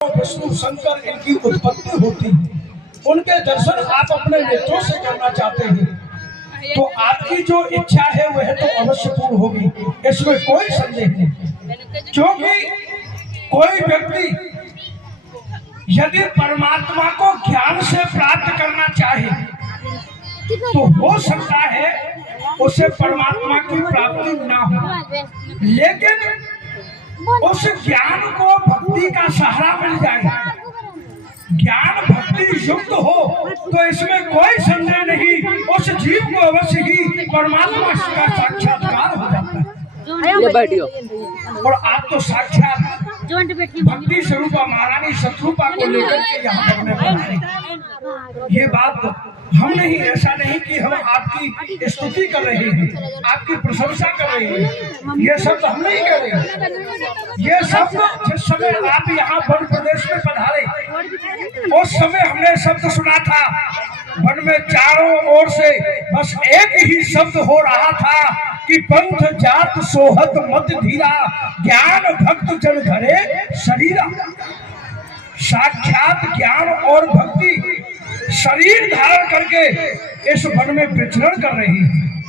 विष्णु शंकर इनकी उत्पत्ति होती है, उनके दर्शन आप अपने नेत्रों से करना चाहते हैं तो आपकी जो इच्छा है वह तो अवश्य पूर्ण होगी, इसमें कोई संदेह नहीं। क्योंकि कोई व्यक्ति यदि परमात्मा को ज्ञान से प्राप्त करना चाहे तो हो सकता है उसे परमात्मा की प्राप्ति ना हो, लेकिन उस ज्ञान को भक्ति का सहारा मिल जाए, ज्ञान भक्ति युक्त हो तो इसमें कोई संदेह नहीं, उस जीव को अवश्य ही परमात्मा का साक्षात्कार हो जाता है। और आप तो साक्षात भक्ति स्वरूपा महारानी शत्रुपा को लेकर के यहाँ पर ये बात हम नहीं, ऐसा नहीं कि हम आपकी स्तुति कर रहे हैं, आपकी प्रशंसा कर रहे हैं, ये शब्द हम नहीं कर रहे। ये शब्द जिस समय आप यहाँ वन प्रदेश में पधारे उस समय हमने शब्द सुना था, वन में चारों ओर से बस एक ही शब्द हो रहा था कि पंथ जात सोहत मत धीरा, ज्ञान भक्त जन धरे शरीरा। साक्षात ज्ञान और भक्ति शरीर धारण करके इस वन में विचरण कर रही है।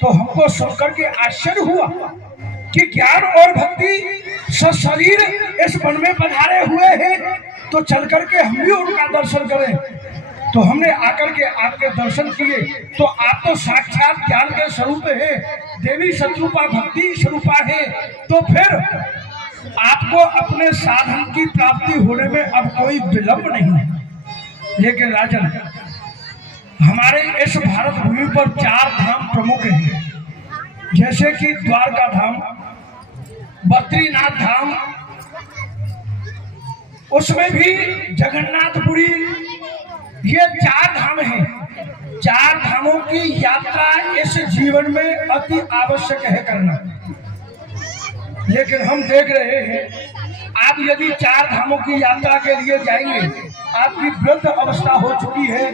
तो हमको सुनकर के आश्चर्य हुआ कि ज्ञान और भक्ति सशरीर इस वन में पधारे हुए हैं, तो चल करके हम भी उनका दर्शन करें। तो हमने आकर के आपके दर्शन किए तो आप तो साक्षात ज्ञान के स्वरूप है, देवी शत्रुपा भक्ति स्वरूपा है, तो फिर आपको अपने साधन की प्राप्ति होने में अब कोई विलंब नहीं है। लेकिन राजन, हमारे इस भारत भूमि पर 4 धाम प्रमुख हैं, जैसे कि द्वारका धाम, बद्रीनाथ धाम, उसमें भी जगन्नाथपुरी, ये 4 धाम हैं। 4 धामों की यात्रा इस जीवन में अति आवश्यक है करना। लेकिन हम देख रहे हैं आप यदि 4 धामों की यात्रा के लिए जाएंगे, आपकी वृद्ध अवस्था हो चुकी है,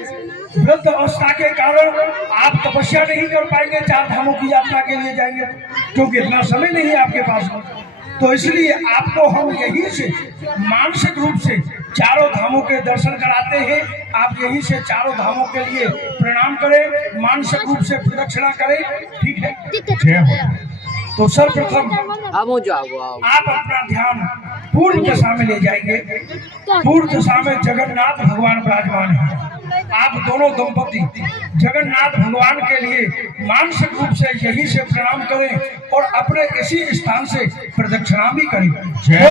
वृद्ध अवस्था के कारण आप तपस्या नहीं कर पाएंगे, 4 धामों की यात्रा के लिए जाएंगे क्योंकि इतना समय नहीं है आपके पास। तो इसलिए आपको हम यहीं से मानसिक रूप से 4 धामों के दर्शन कराते हैं। आप यहीं से 4 धामों के लिए प्रणाम करें, मानसिक रूप से प्रदक्षिणा करें, ठीक है। तो सर्वप्रथम आप अपना ध्यान पूर्व दिशा में ले जाएंगे। पूर्व दिशा में जगन्नाथ भगवान विराजमान है। आप दोनों दंपति जगन्नाथ भगवान के लिए मानसिक रूप से यहीं से प्रणाम करें और अपने इसी स्थान से प्रदक्षिणा भी करें।